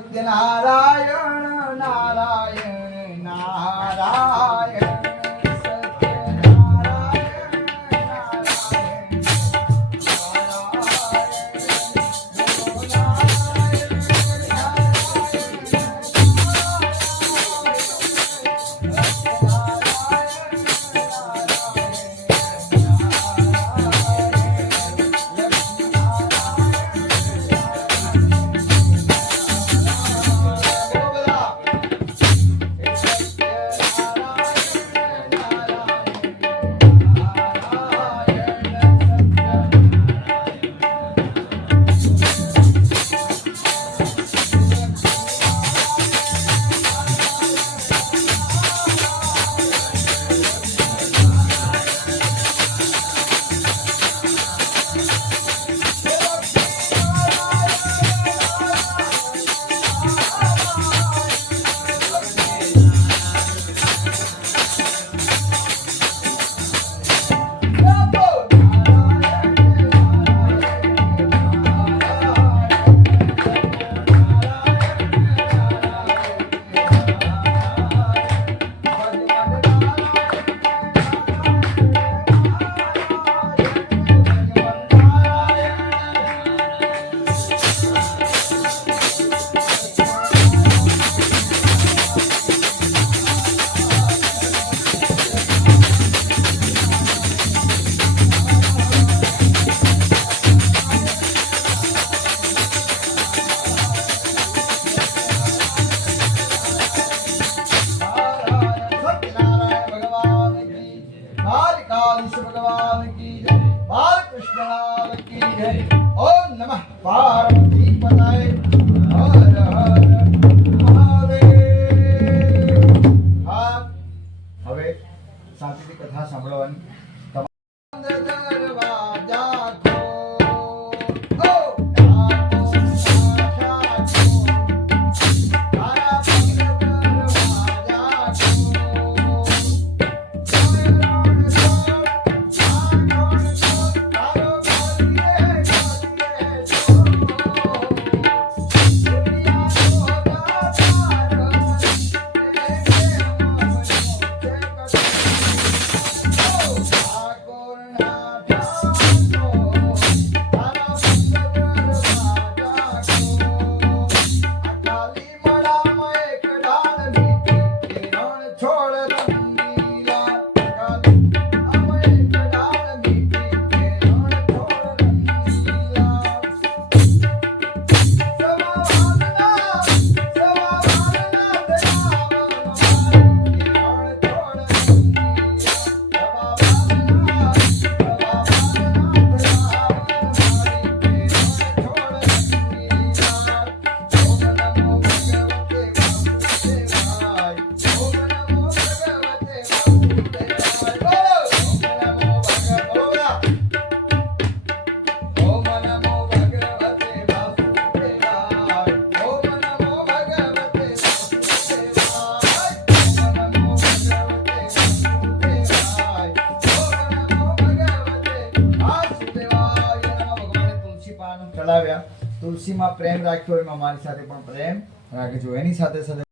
નારાયણ તુલસીમાં પ્રેમ રાખ્યો એમાં મારી સાથે પણ પ્રેમ રાખજો એની સાથે સાથે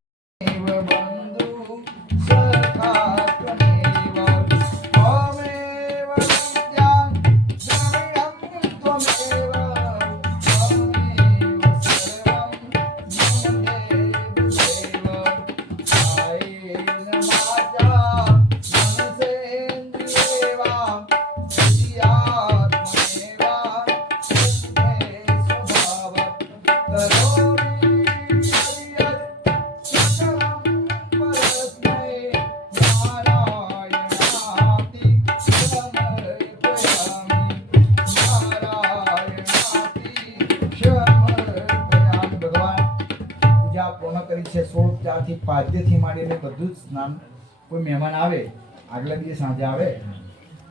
કોઈ મહેમાન આવે, આગલા દિવસે સાંજે આવે,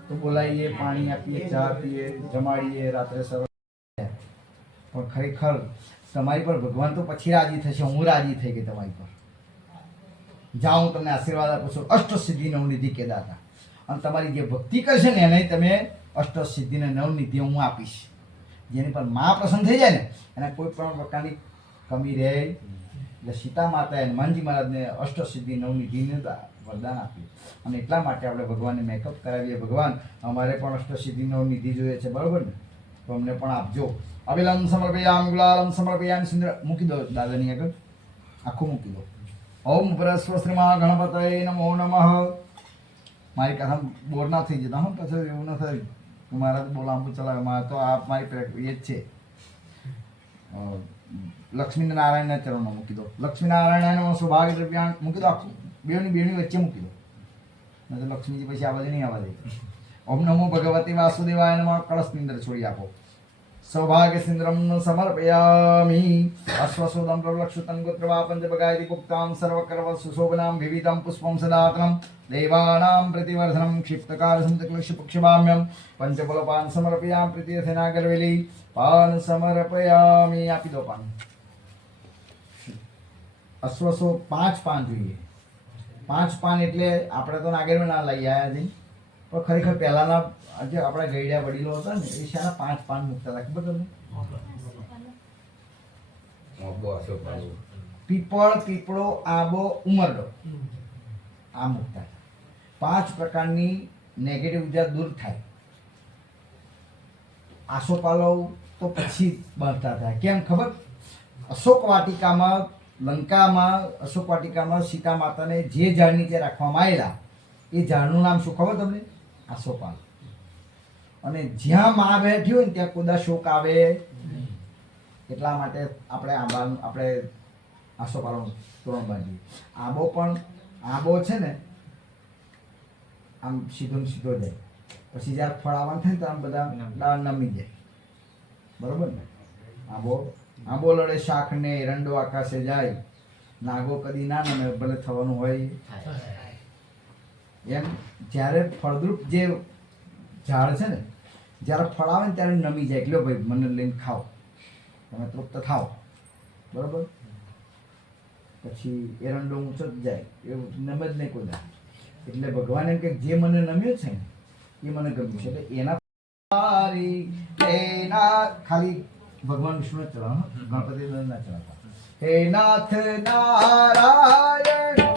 તો બોલાવીએ, પાણી આપીએ, ચા પીએ, જમાડીએ, રાત્રે સવાર. પણ ખરેખર તમારી પર ભગવાન તો પછી રાજી થશે, હું રાજી થઈ ગઈ તમારી પર. જાઉં તમને આશીર્વાદ આપું છું. અષ્ટ સિદ્ધિ નવનિધિ કેદાતા અને તમારી જે ભક્તિ કરશે ને એને તમે અષ્ટ સિદ્ધિને નવનિધિ હું આપીશ. જેની પર મા પ્રસન્ન થઈ જાય ને, એને કોઈ પણ પ્રકારની કમી રહે. એટલે સીતા માતા હનુમાનજી મહારાજને અષ્ટસિદ્ધિ નવનિધિને દા- વરદાન આપ્યું. અને એટલા માટે આપણે ભગવાનને મેકઅપ કરાવીએ. ભગવાન, અમારે પણ અષ્ટસિદ્ધિનો નિધિ જોઈએ છે, બરાબર ને? તો અમને પણ આપજો. અભિલમ સમર્પયામ, ગુલાલમ સમર્પયામ, સુંદર. મૂકી દો દાદાની આગળ. આખું મૂકી દો. ઓમ પરસ્વ શ્રીમા ગણપતય નમો નમઃ. મારી કથા બોર ના થઈ જતા હું, પછી એવું ન થાય. મારા બહુ લાંબુ ચલાવે. મારે તો આ મારી એ જ છે. લક્ષ્મી લક્ષ્મીનારાયણના ચરણો મૂકી દો. લક્ષ્મીનારાયણ સૌભાગ્ય દ્રવ્યાણ મૂકી દો આખું. બેની બેની વચ્ચે મૂકી દો. નહીં લક્ષ્મીજી પછી આ બાજુ નહીં આવવા દે. ઓમ નમો ભગવતી વાસુદેવાય નમઃ. કળશની અંદર છોડી આપો. સૌભાગ્ય સિંદ્રમ સમર્પયામિ. અશ્વસોદમ પ્રવલક્ષુતમ ગોત્રવા પંચભગાયતિ ગુપ્તામ સર્વકર્વ સુશોભનામ વિવિધમ પુષ્પમ સદાતનમ દેવાનામ પ્રતિવર્ધનમ ક્ષિપ્તકાર સંતક્લક્ષ પક્ષભામ્યમ પંચબલપાન સમર્પયામ પ્રીતિરથનાગરવેલી પાન સમર્પયામિ. આપી દો પાન. અશ્વસો પાંચ પાન જોઈએ. પાંચ પાન એટલે આપણે તો નાગેરમાં ના લઈ આવ્યા નહીં. પણ ખરેખર પહેલાંના જે આપણા ગઈડિયા વડીલો હતા ને એ શાના પાંચ પાન મૂકતા હતા. ખબર તમને? પીપળ પીપળો આબો ઉમરડો આ મૂકતા પાંચ પ્રકારની નેગેટિવ ઊર્જા દૂર થાય. આસોપાલવ તો પછી બનતા થાય કેમ ખબર? અશોક વાટિકામાં લંકામાં અશોક વાટિકામાં સીતા માતાને જે ઝાડ નીચે રાખવામાં આવેલા એ ઝાડનું નામ શું ખબર તમને? આસોપાલ અને જ્યાં માં બેઠી હોય ને ત્યાં કુદા શોક આવે. એટલા માટે આપણે આંબાનું આપણે આસોપાલનું તોરણ બાંધીએ. આંબો પણ આંબો છે ને આમ સીધો ને સીધો જાય. પછી જ્યારે ફળ આવવાનું થાય ને તો આમ બધા દાળ નમી જાય. બરોબર ને? આંબો આંબો લડે શાખ ને એરંડો આકાશે જાય. નાગો કદી ના નમે, ભલે થવાનું હોય. એમ જ્યારે ફળદ્રુપ જે ઝાડ છે ને, જ્યારે ફળ આવે ને ત્યારે નમી જાય. એટલે ભાઈ, મને લઈને ખાઓ. તમે તૃપ્ત થાઓ. બરોબર? પછી એરંડો ઊંચો જ જાય. એવું નમે જ નહીં કોઈ ના એટલે ભગવાન એમ કે જે મને નમ્યો છે ને, એ મને ગમ્યું છે. એટલે એના ખાલી ભગવાન વિષ્ણુ ચલાવવાનો ગણપતિ ના ચલાવતા હે નાથ નારાયણ.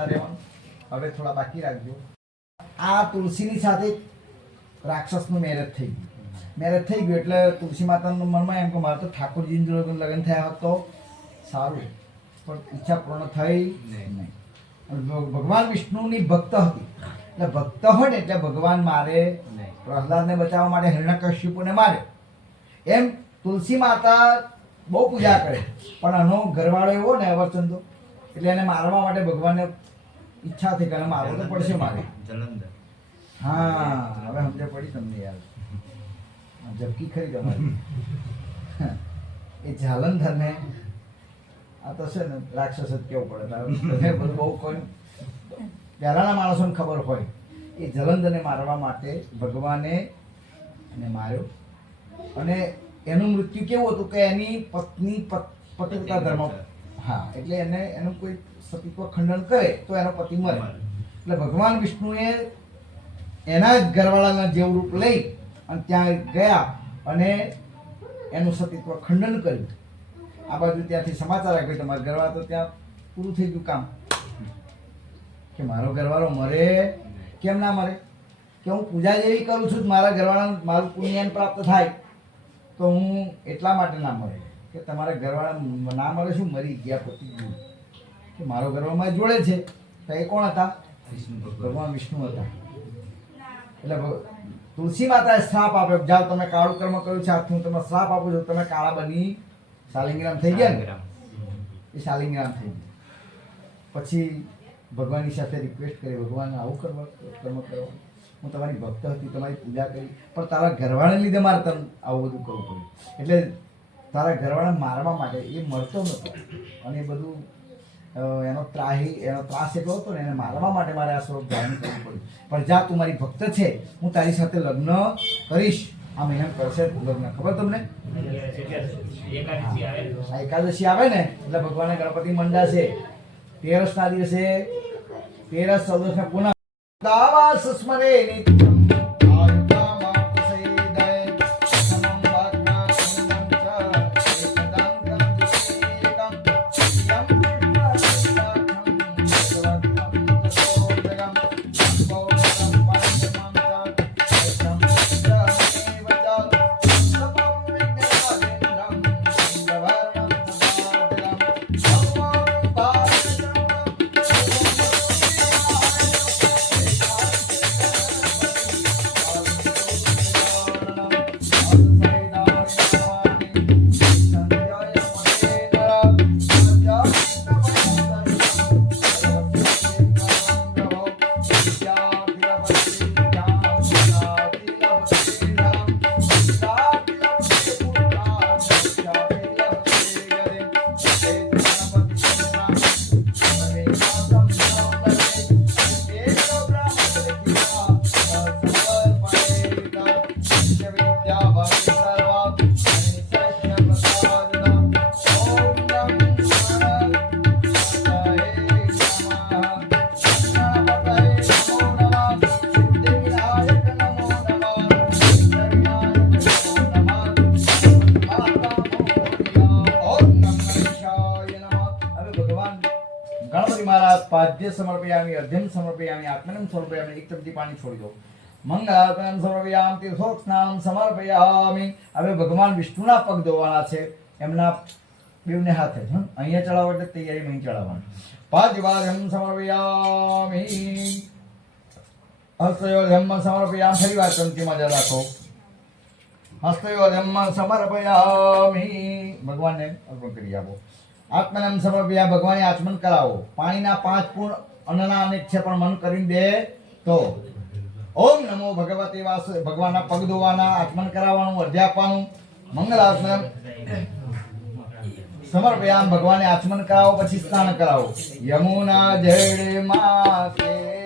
પાન રહેવાનું. હવે થોડા બાકી રાખજો. આ તુલસીની સાથે રાક્ષસનું મેરેજ થઈ ગયું. મેરેજ થઈ ગયું એટલે તુલસી માતાનું મનમાં એમ કે મારે તો ઠાકોરજીની લગ્ન થયા હોત સારું. પણ ઈચ્છા પૂર્ણ થઈ નહીં. ભગવાન વિષ્ણુની ભક્ત હતી. એટલે ભક્ત હોય ને એટલે ભગવાન મારે પ્રહલાદને બચાવવા માટે હિરણ્યકશ્યપુને મારે. એમ તુલસી માતા બહુ પૂજા કરે. પણ આનો ઘરવાળો એવો ને અવરચંદો એટલે એને મારવા માટે ભગવાનને ઈચ્છા થઈ કે આને મારવો તો પડશે મારે. જલંધર. હા હવે સમજ પડી તમને યાર. જબકી ખરી તમારી. એ જાલંધરને આ તો છે ને રાક્ષસ જ કેવું પડે. બધું બહુ કોઈ પહેલાના માણસોને ખબર હોય. એ જલંધરને મારવા માટે ભગવાને એને માર્યો. અને એનું મૃત્યુ કેવું હતું કે એની પત્ની પત- પતિવ્રતા ધર્મ હા એટલે એને એનું કોઈ સતીત્વ ખંડન કરે તો એનો પતિ મરે. એટલે ભગવાન વિષ્ણુએ એના જ ઘરવાળાના જેવું રૂપ લઈ અને ત્યાં ગયા અને એનું સતીત્વ ખંડન કર્યું. આ બાજુ ત્યાંથી સમાચાર આપ્યો તમારા ઘરવાળા તો ત્યાં પૂરું થઈ ગયું કામ. કે મારો ઘરવાળો મરે? કેમ ના મરે? કે હું પૂજા જેવી કરું છું મારા ઘરવાળા મારું પુણ્યન પ્રાપ્ત થાય તો હું એટલા માટે ના મરે? કે તમારા ઘરવાળા ના મળે શું? મરી ગયા પતિ ગયું કે મારો મારી જોડે છે. તો એ કોણ હતા? ભગવાન વિષ્ણુ હતા. એટલે તુલસી માતાએ શ્રાપ આપ્યો. જાઓ, તમે કાળું કર્મ કર્યું છે. હાથ હું તમે શ્રાપ આપું છું. તમે કાળા બની શાલિંગ્રામ થઈ ગયા ને? એ શાલિંગ્રામ થઈ ગયા. પછી ભગવાનની સાથે રિક્વેસ્ટ કરી, ભગવાન, આવું કર્મ કર્મ કરવા હું તમારી ભક્ત હતી, તમારી પૂજા કરી. પણ તારા ઘરવાળાને લીધે મારે તને આવું બધું કરવું પડ્યું. એટલે તારા ઘરવાળા મારવા માટે એ મળતો નહોતો. અને એ બધું એનો ત્રાહી, એનો ત્રાસ એટલો હતો ને એને મારવા માટે મારે આ સ્વરૂપ ધારણ કરવું પડ્યું. પણ જા તું મારી ભક્ત છે, હું તારી સાથે લગ્ન કરીશ. આ મહિના કરશે લગ્ન. ખબર તમને? એકાદશી આવે ને, એટલે ભગવાન ગણપતિ મંડાશે. તેરસ ના દિવસે, તેરસ ચૌદસ ના પુનઃ. દાવા સુસ્મરે સમર્પયામી અધ્યમ સમર્પયામી આત્મનમ સમર્પયામી એક ચમચી પાણી છોડી દો મંગળાતન સમર્પયામ તીર્થોક સ્નાનમ સમર્પયામી હવે ભગવાન વિષ્ણુના પગ ધોવાના છે એમના બેવને હાથે હં? અહીંયા ચડાવો એટલે તૈયારી અહીં ચડાવવાની. પાદ્યવાદ્યમ સમર્પયામી હસ્તયોધ્યમ સમર્પયામ, ફરી વાર ચમચીમાં જ રાખો. હસ્તયોધ્યમ સમર્પયામી, ભગવાનને અર્પણ કરી આપો. આત્મનામ સમર્પયા ભગવાને આચમન કરાવો. પાણીના પાંચ પૂર્ણ અન્નના અનેક પણ મન કરીને દે તો. ઓમ નમો ભગવતે વાસ ભગવાનના પગ ધોવાના આચમન કરાવવાનું અધ્ય આપવાનું. મંગલ આચમન સમર્પયામ ભગવાને આચમન કરાવો, પછી સ્નાન કરાવો. યમુના જય માતે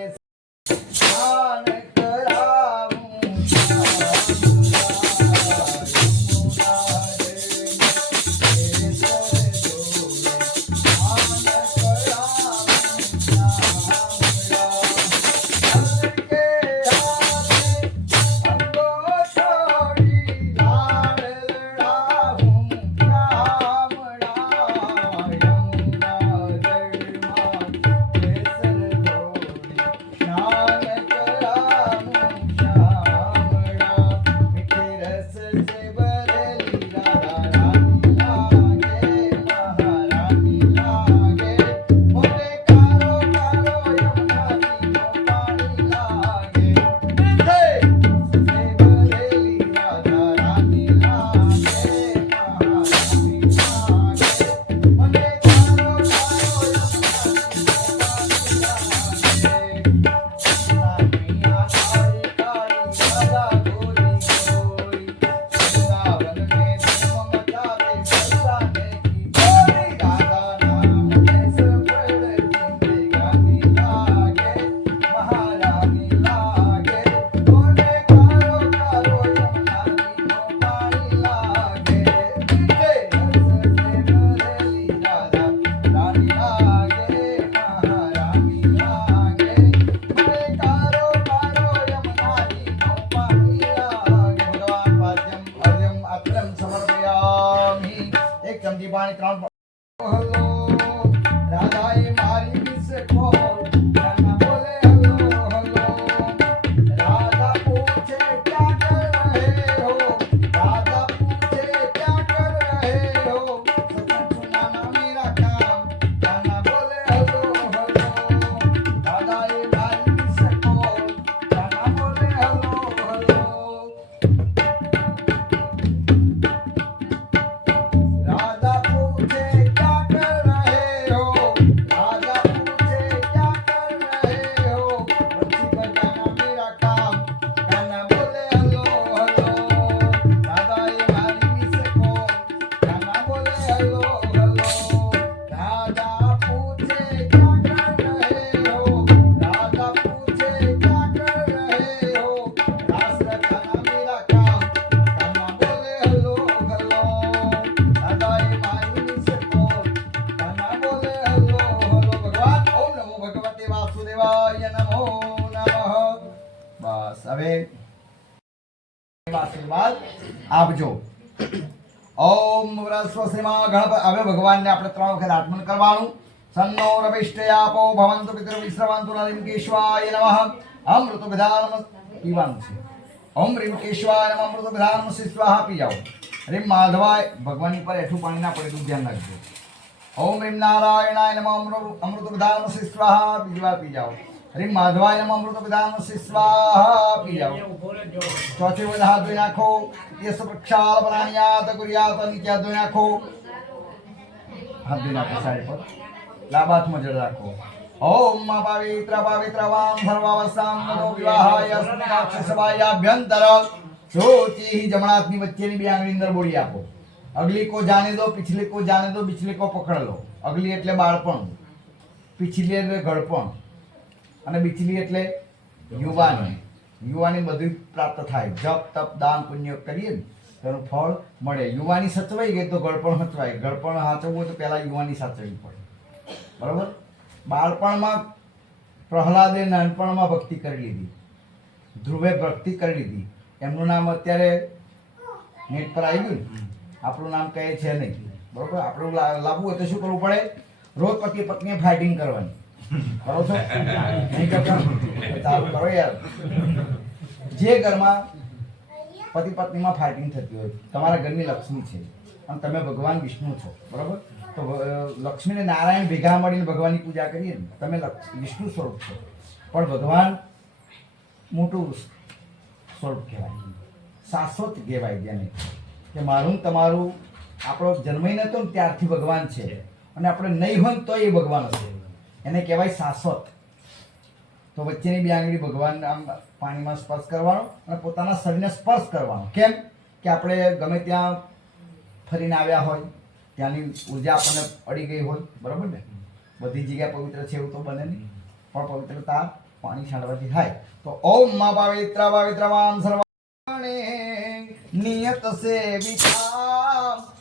વ્રસ્વ શ્રીમા ગણપ હવે ભગવાનને આપણે ત્રણ વખત આગમન કરવાનું સન્નો રવિષ્ટયાપો ભવંતુ પિતૃ વિશ્રવંતુ નરિમ કેશવાય નમઃ અમૃત વિધાનમ પીવાનું છે ઓમ રીમ કેશવાય નમઃ અમૃત વિધાનમ સ્વાહા પી જાઓ રીમ માધવાય ભગવાનની પર એઠું પાણી ના પડે એટલું ધ્યાન રાખજો ઓમ રીમ નારાયણાય નમઃ અમૃત અમૃત વિધાનમ સ્વાહા બીજી વાર પી જાઓ રીમ માધવાય નમઃ અમૃત વિધાનમ સ્વાહા પી જાઓ ચોથી વખત હાથ ધોઈ નાખો યસ પ્રક્ષાલ પ્રાણિયાત કુર્યાત નીચે હાથ ધોઈ નાખો હાથ ધોઈ નાખો સાઈડ પર. ડાબા હાથમાં જળ રાખો. ઓમ પવિત્ર પવિત્ર વામ સર્વાવસામ નમો વિવાહાય અસ્મિનાક્ષ સભાયાભ્યંતર સોચી જમણા હાથની વચ્ચેની બે આંગળી અંદર બોળી આપો. અગલી કો જાને દો પિછલી કો જાને દો પિછલી કો પકડ લો. અગલી એટલે બાળપણ. પિછલી એટલે ઘડપણ અને બિચલી એટલે યુવાની. યુવાની બધું પ્રાપ્ત થાય. જપ, તપ, દાન, પુણ્ય કરીએ ને. તેનું ફળ મળે. યુવાની સચવાઈ ગઈ તો ગળપણ સચવાય ગળપણ સાચવવું હોય તો પહેલાં યુવાની સાચવવી પડે. બરાબર? બાળપણમાં પ્રહલાદે નાનપણમાં ભક્તિ કરી લીધી. ધ્રુવે ભક્તિ કરી લીધી. એમનું નામ અત્યારે નેટ પર આવી ગયું આપણું નામ કહે છે નહીં. બરોબર? આપણું લાવવું હોય તો શું કરવું પડે? રોજ પતિ પત્ની ફાઇટિંગ કરવાની. કરો છો? કરો યાર. જે ઘરમાં પતિ પત્નીમાં ફાઇટિંગ થતી હોય. તમારા ઘરની લક્ષ્મી છે. અને તમે ભગવાન વિષ્ણુ છો. બરાબર? તો લક્ષ્મીને નારાયણ ભેગા મળીને ભગવાનની પૂજા કરીએ ને, તમે વિષ્ણુ સ્વરૂપ છો. પણ ભગવાન મોટું સ્વરૂપ કહેવાય. શાશ્વત કહેવાય જેને કે મારું તમારું, આપણો જન્મય નહોતો ને ત્યારથી ભગવાન છે. અને આપણે નહીં હોય તો એ ભગવાન હશે. એને કહેવાય શાશ્વત. તો વચ્ચેની બે આંગળી ભગવાન આમ પાણીમાં સ્પર્શ કરવાનો અને પોતાના શરીરને સ્પર્શ કરવાનો. કેમ? કે આપણે ગમે ત્યાં ફરીને આવ્યા હોય, ત્યાંની ઊર્જા આપણને અડી ગઈ હોય, બરાબર ને? બધી જગ્યા પવિત્ર છે એવું તો બને નહીં. પણ પવિત્રતા પાણી છાંટવાથી થાય. તો ઓમ મા પવિત્ર પવિત્ર વામ સર્વાણે નિયત સે વિકામ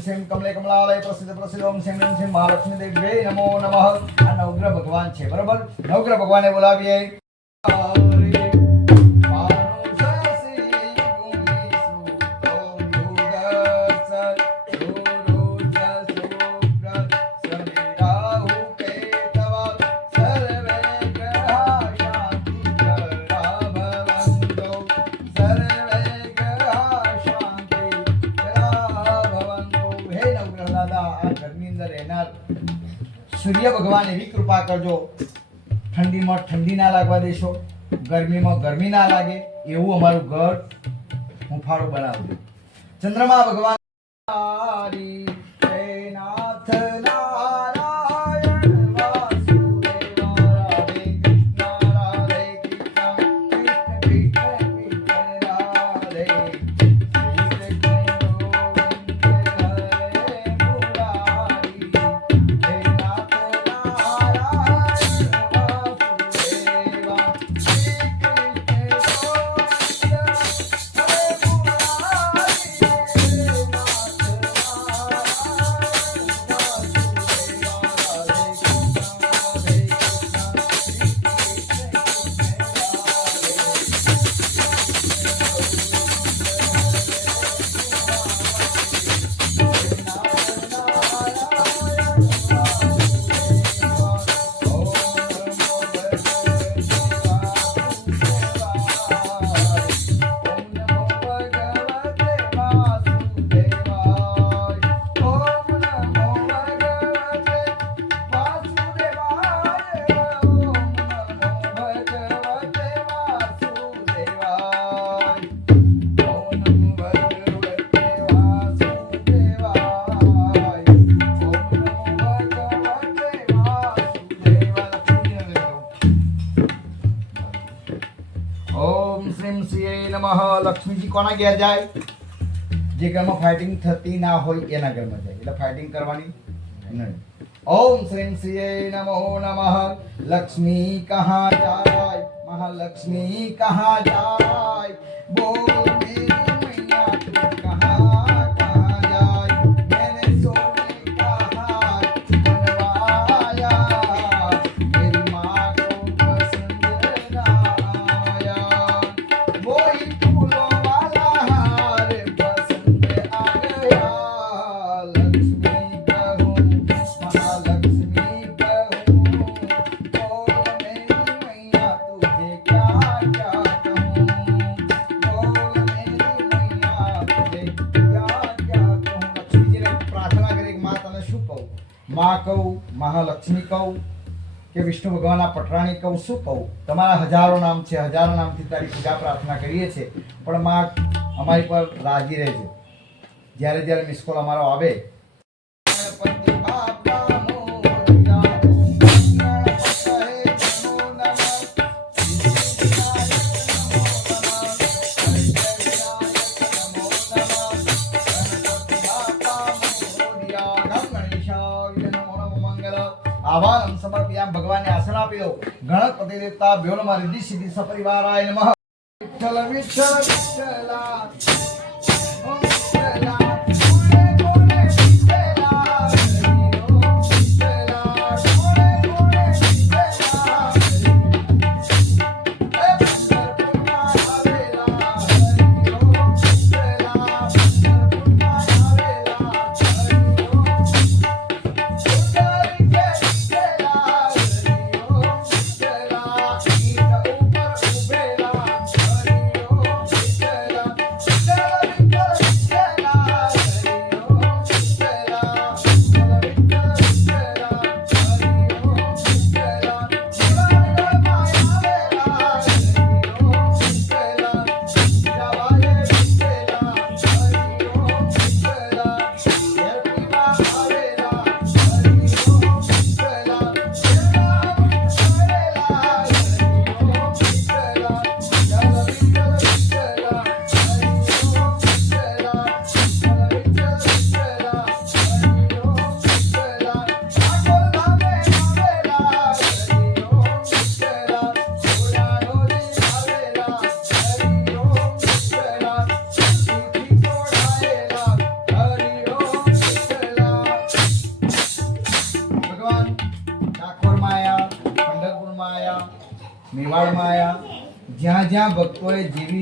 શ્રીમ કમલે કમલાલય પ્રસિદ્ધ પ્રસિદ્ધ ઓમ શ્રીમ રીમ શ્રીમ મહાલક્ષ્મી દેવી નમો નમઃ. આ નવગ્રહ ભગવાન છે, બરોબર? નવગ્રહ ભગવાને બોલાવીએ. સૂર્ય ભગવાન એવી કૃપા કરજો. ઠંડીમાં ઠંડી ના લાગવા દેશો. ગરમીમાં ગરમી ના લાગે. એવું અમારું ઘર હુંફાળું બનાવજો. ચંદ્રમા ભગવાન નમઃ લક્ષ્મીજી કોના ઘેર જાય? જે ઘરમાં ફાઇટિંગ થતી ના હોય એના ઘરમાં જાય. એટલે ફાઇટિંગ કરવાની નહીં. ઓમ શ્રીમ શ્રીએ નમો નમઃ. લક્ષ્મી કહા જાય? મહાલક્ષ્મી કહા જાય? બોલ મહાલક્ષ્મી કહું કે વિષ્ણુ ભગવાનના પટરાણી કહું શું કહું? તમારા હજારો નામ છે, હજારો નામથી તારી પૂજા પ્રાર્થના કરીએ છીએ, પણ માં અમારી પર રાજી રહેજો. જ્યારે જ્યારે મિસકોલ અમારો આવે ગણપતિ દેવતા બ્યોલમાં રિદ્ધિ સિદ્ધિ સપરિવારાય નમઃ. વિઠ્ઠલ વિઠ્ઠલ করে জিবি